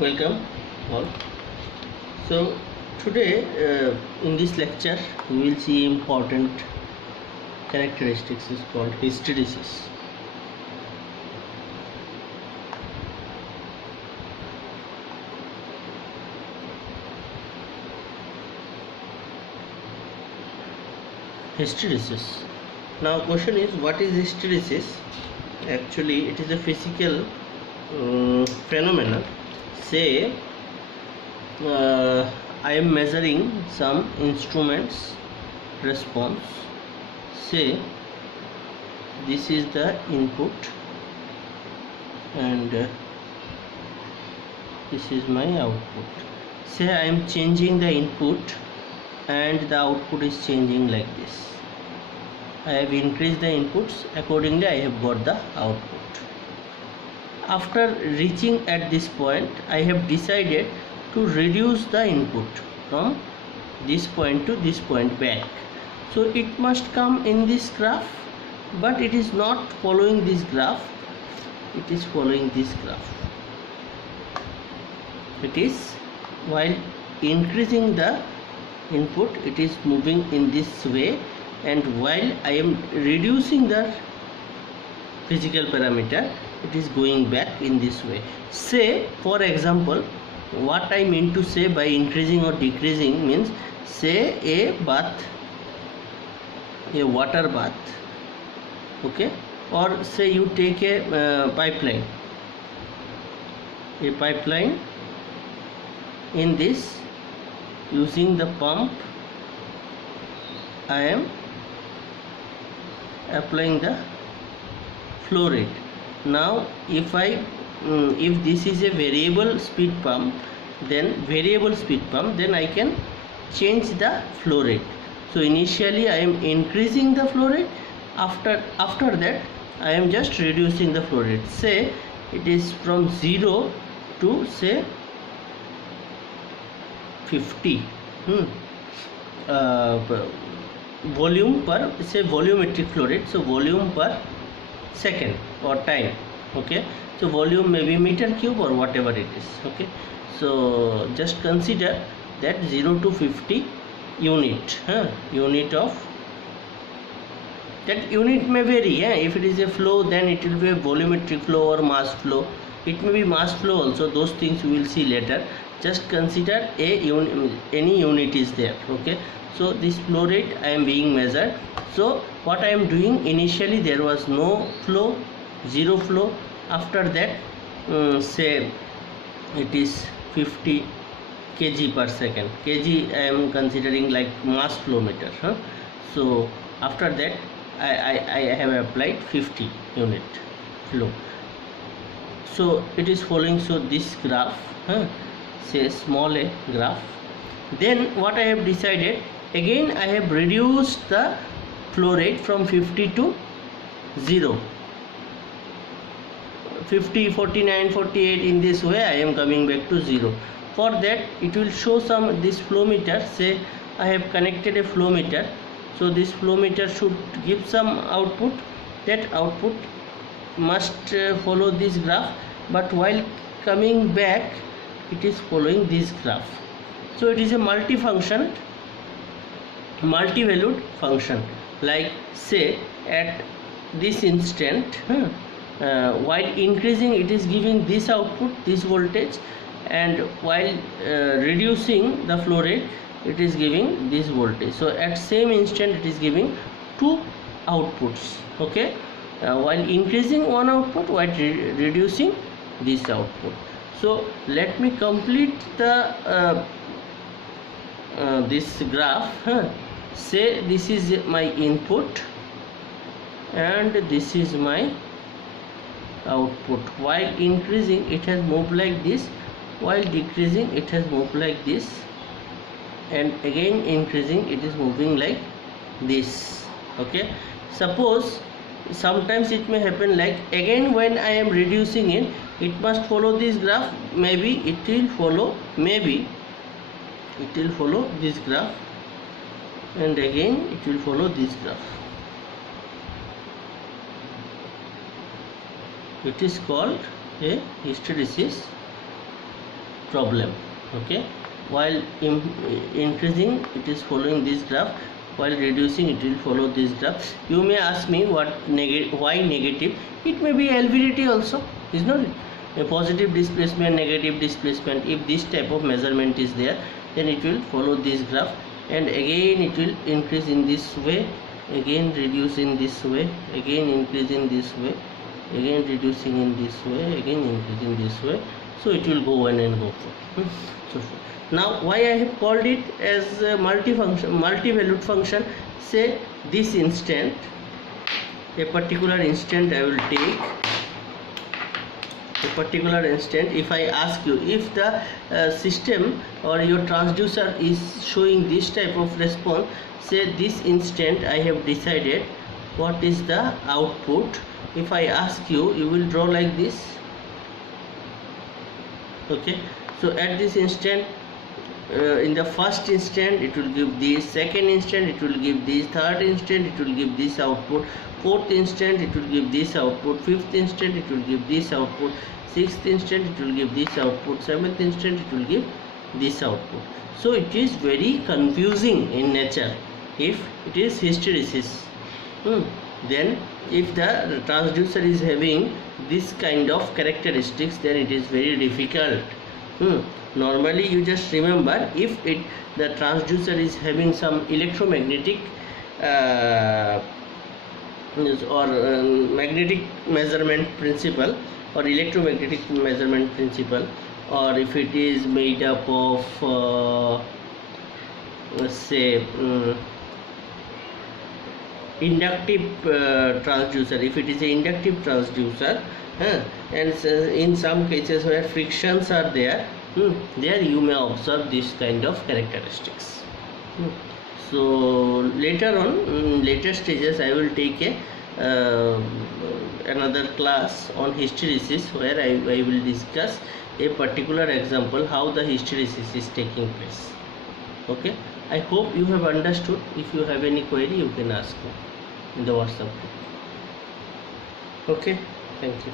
Welcome all. So today in this lecture we will see important characteristics is called hysteresis. Hysteresis. Now question is, what is hysteresis? Actually it is a physical phenomenon. Say I am measuring some instruments response. Say this is the input and this is my output. Say I am changing the input and the output is changing like this. I have increased the inputs, accordingly I have got the output. After reaching at this point, I have decided to reduce the input from this point to this point back. So it must come in this graph, but it is not following this graph, it is following this graph. It is, while increasing the input, it is moving in this way, and while I am reducing the physical parameter, it is going back in this way. Say for example, what I mean to say by increasing or decreasing means, say a bath, a water bath, okay, or say you take a pipeline, in this, using the pump I am applying the flow rate. Now if this is a variable speed pump, then I can change the flow rate. So initially I am increasing the flow rate, after that I am just reducing the flow rate. Say it is from 0 to say 50 volume per, say volumetric flow rate, so volume per second or time, okay. So volume may be meter cube or whatever it is, okay. So just consider that 0 to 50 unit, unit of that unit may vary. If it is a flow, then it will be a volumetric flow or mass flow. It may be mass flow also, those things we will see later. Just consider a unit, any unit is there, okay. So this flow rate I am being measured. So what I am doing, initially there was no flow, zero flow. After that say it is 50 kg per second. Kg I am considering like mass flow meter, so after that I have applied 50 unit flow. So it is following, so this graph, say small a graph. Then what I have decided, again I have reduced the flow rate from 50 to 0, 50, 49, 48, in this way I am coming back to 0. For that it will show some, this flow meter, say I have connected a flow meter, so this flow meter should give some output. That output must follow this graph, but while coming back it is following this graph. So it is a multi-valued function. Like say at this instant, while increasing it is giving this output, this voltage, and while reducing the flow rate it is giving this voltage. So at same instant it is giving two outputs, okay. While increasing one output, while reducing this output. So let me complete the this graph. Say this is my input and this is my output. While increasing it has moved like this, while decreasing it has moved like this, and again increasing it is moving like this, okay. Suppose sometimes it may happen like, again when I am reducing it must follow this graph, maybe it will follow, this graph, and again it will follow this graph. It is called a hysteresis problem. Okay, while increasing it is following this graph, while reducing it will follow this graph. You may ask me why negative. It may be LVDT also, is not it? A positive displacement, negative displacement. If this type of measurement is there, then it will follow this graph, and again it will increase in this way, again reduce in this way, again increase in this way, again reducing in this way, again increasing this way. So it will go on and go forward. So now why I have called it as a multi-valued function? Say this instant, a particular instant I will take, a particular instant. If I ask you, if the system or your transducer is showing this type of response, say this instant I have decided what is the output. If I ask you, you will draw like this. Okay, so at this instant, in the first instant it will give this, second instant it will give this, third instant it will give this output, fourth instant it will give this output, fifth instant it will give this output, sixth instant it will give this output, seventh instant it will give this output. So it is very confusing in nature if it is hysteresis. Then if the transducer is having this kind of characteristics, then it is very difficult. Normally you just remember, if the transducer is having some electromagnetic or magnetic measurement principle or electromagnetic measurement principle, or if it is made up of let's say inductive transducer, if it is an inductive transducer, and in some cases where frictions are there, there you may observe this kind of characteristics. So later on, in later stages, I will take another class on hysteresis, where I will discuss a particular example how the hysteresis is taking place. Okay, I hope you have understood. If you have any query, you can ask me in the WhatsApp group. Okay, thank you.